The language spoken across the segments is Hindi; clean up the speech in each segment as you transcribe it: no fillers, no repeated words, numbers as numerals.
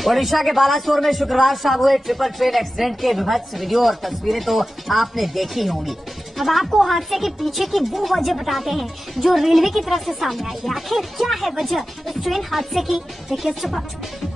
ओडिशा के बालासोर में शुक्रवार शाम हुए ट्रिपल ट्रेन एक्सीडेंट के विभत्स वीडियो और तस्वीरें तो आपने देखी होंगी। अब आपको हादसे के पीछे की वो वजह बताते हैं जो रेलवे की तरफ से सामने आई है। आखिर क्या है वजह इस ट्रेन हादसे की, देखिए इस रिपोर्ट।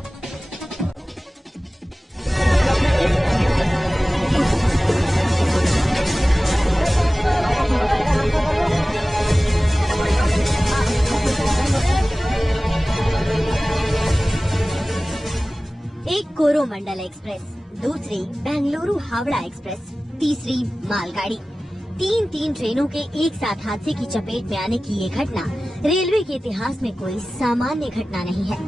एक कोरोमंडल एक्सप्रेस, दूसरी बेंगलुरु हावड़ा एक्सप्रेस, तीसरी मालगाड़ी। तीन ट्रेनों के एक साथ हादसे की चपेट में आने की ये घटना रेलवे के इतिहास में कोई सामान्य घटना नहीं है।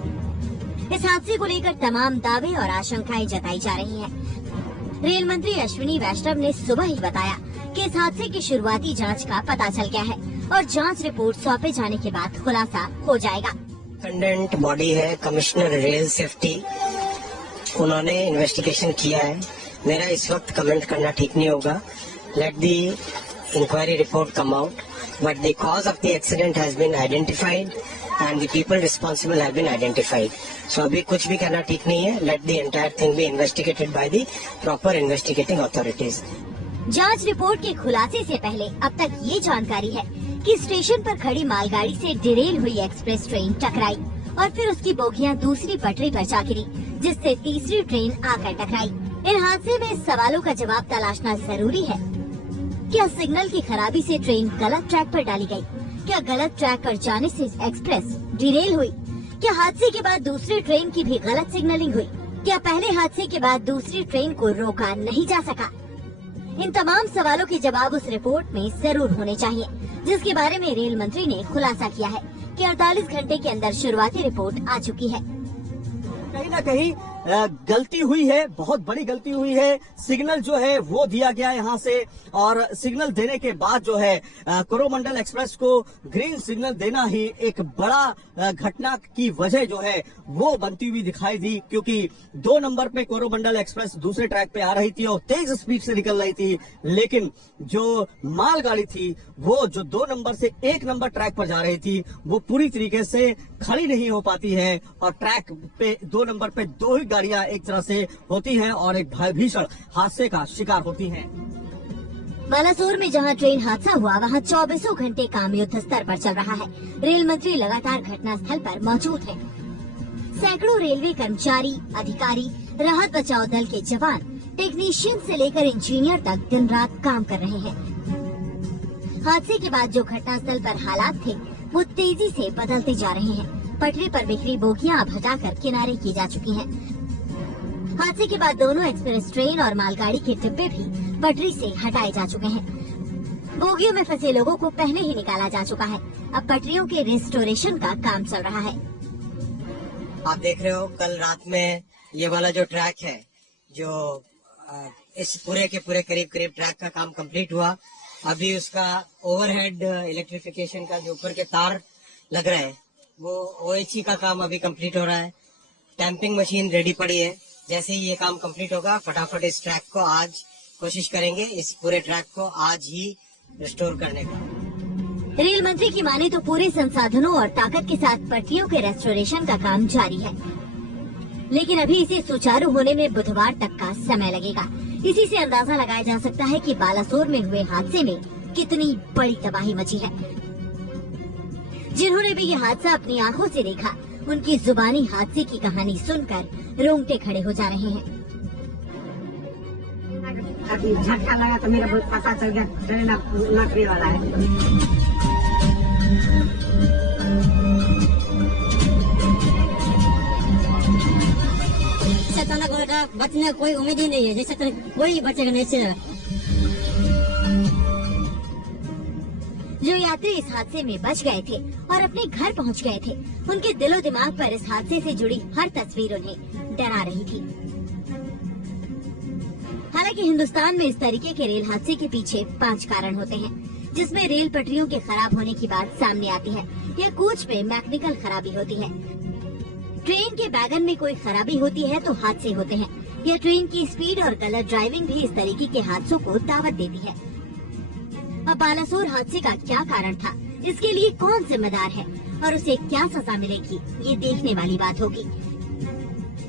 इस हादसे को लेकर तमाम दावे और आशंकाएं जताई जा रही हैं। रेल मंत्री अश्विनी वैष्णव ने सुबह ही बताया कि इस हादसे की शुरुआती जांच का पता चल गया है और जांच रिपोर्ट सौंपे जाने के बाद खुलासा हो जाएगा। इंडिपेंडेंट बॉडी है कमिश्नर रेल सेफ्टी, उन्होंने इन्वेस्टिगेशन किया है। मेरा इस वक्त कमेंट करना ठीक नहीं होगा। Let the inquiry report come out, but the cause of the accident has been identified and the people responsible have been identified. So अभी कुछ भी करना ठीक नहीं है। Let the entire thing be investigated by the proper investigating authorities. जांच रिपोर्ट के खुलासे से पहले अब तक ये जानकारी है कि स्टेशन पर खड़ी मालगाड़ी से डिरेल हुई एक्सप्रेस ट्रेन टकराई और फिर उसकी बोगियां दूसरी पटरी पर जा गिरी, जिससे तीसरी ट्रेन आकर टकराई। इन हादसे में सवालों का जवाब तलाशना जरूरी है। क्या सिग्नल की खराबी से ट्रेन गलत ट्रैक पर डाली गई? क्या गलत ट्रैक पर जाने से एक्सप्रेस डिरेल हुई? क्या हादसे के बाद दूसरी ट्रेन की भी गलत सिग्नलिंग हुई? क्या पहले हादसे के बाद दूसरी ट्रेन को रोका नहीं जा सका? इन तमाम सवालों के जवाब उस रिपोर्ट में जरूर होने चाहिए, जिसके बारे में रेल मंत्री ने खुलासा किया है कि 48 घंटे के अंदर शुरुआती रिपोर्ट आ चुकी है। कहीं ना कहीं गलती हुई है, बहुत बड़ी गलती हुई है। सिग्नल जो है वो दिया गया यहाँ से और सिग्नल देने के बाद जो है कोरोमंडल एक्सप्रेस को ग्रीन सिग्नल देना ही एक बड़ा घटना की वजह जो है वो बनती हुई दिखाई दी, क्योंकि 2 नंबर पे कोरोमंडल एक्सप्रेस दूसरे ट्रैक पे आ रही थी और तेज स्पीड से निकल रही थी, लेकिन जो मालगाड़ी थी वो जो 2 नंबर से 1 नंबर ट्रैक पर जा रही थी वो पूरी तरीके से खड़ी नहीं हो पाती है और ट्रैक पे 2 नंबर पे 2 ही गाड़ियां एक तरह से होती हैं और एक भीषण हादसे का शिकार होती हैं। बालासोर में जहां ट्रेन हादसा हुआ वहां 24 घंटे काम युद्ध स्तर पर चल रहा है। रेल मंत्री लगातार घटना स्थल पर मौजूद हैं। सैकड़ों रेलवे कर्मचारी, अधिकारी, राहत बचाव दल के जवान, टेक्नीशियन से लेकर इंजीनियर तक दिन रात काम कर रहे हैं। हादसे के बाद जो घटना स्थल पर हालात थे वो तेजी से बदलते जा रहे हैं। पटरी पर बिखरी बोगियां अब हटाकर किनारे की जा चुकी हैं। हादसे के बाद दोनों एक्सप्रेस ट्रेन और मालगाड़ी के डिब्बे भी पटरी से हटाए जा चुके हैं। बोगियों में फंसे लोगों को पहले ही निकाला जा चुका है। अब पटरियों के रिस्टोरेशन का काम चल रहा है। आप देख रहे हो कल रात में ये वाला जो ट्रैक है, जो इस पूरे के पूरे करीब ट्रैक का काम कंप्लीट हुआ। अभी उसका ओवरहेड इलेक्ट्रिफिकेशन का जो ऊपर के तार लग रहे हैं वो OHE का काम अभी कंप्लीट हो रहा है। टैंपिंग मशीन रेडी पड़ी है। जैसे ही ये काम कंप्लीट होगा फटाफट इस ट्रैक को आज कोशिश करेंगे, इस पूरे ट्रैक को आज ही रिस्टोर करने का। रेल मंत्री की माने तो पूरे संसाधनों और ताकत के साथ पटरियों के रेस्टोरेशन का काम जारी है, लेकिन अभी इसे सुचारू होने में बुधवार तक का समय लगेगा। इसी से अंदाजा लगाया जा सकता है कि बालासोर में हुए हादसे में कितनी बड़ी तबाही मची है। जिन्होंने भी ये हादसा अपनी आंखों से देखा, उनकी जुबानी हादसे की कहानी सुनकर रोंगटे खड़े हो जा रहे हैं। अभी झटका लगा तो मेरा बहुत पता चल गया ट्रेन लकड़ी वाला है। बचने कोई उम्मीद ही नहीं है, जैसे कोई बचेगा नहीं से। जो यात्री इस हादसे में बच गए थे और अपने घर पहुंच गए थे, उनके दिलो दिमाग पर इस हादसे से जुड़ी हर तस्वीर उन्हें डरा रही थी। हालांकि हिंदुस्तान में इस तरीके के रेल हादसे के पीछे 5 कारण होते हैं, जिसमें रेल पटरियों के खराब होने की बात सामने आती है या कोच में मैकेनिकल खराबी होती है। ट्रेन के वैगन में कोई खराबी होती है तो हादसे होते हैं, या ट्रेन की स्पीड और गलत ड्राइविंग भी इस तरीके के हादसों को दावत देती है। अब बालासोर हादसे का क्या कारण था, इसके लिए कौन जिम्मेदार है और उसे क्या सजा मिलेगी, ये देखने वाली बात होगी।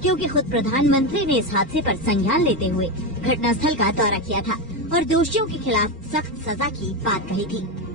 क्योंकि खुद प्रधानमंत्री ने इस हादसे पर संज्ञान लेते हुए घटनास्थल का दौरा किया था और दोषियों के खिलाफ सख्त सजा की बात कही थी।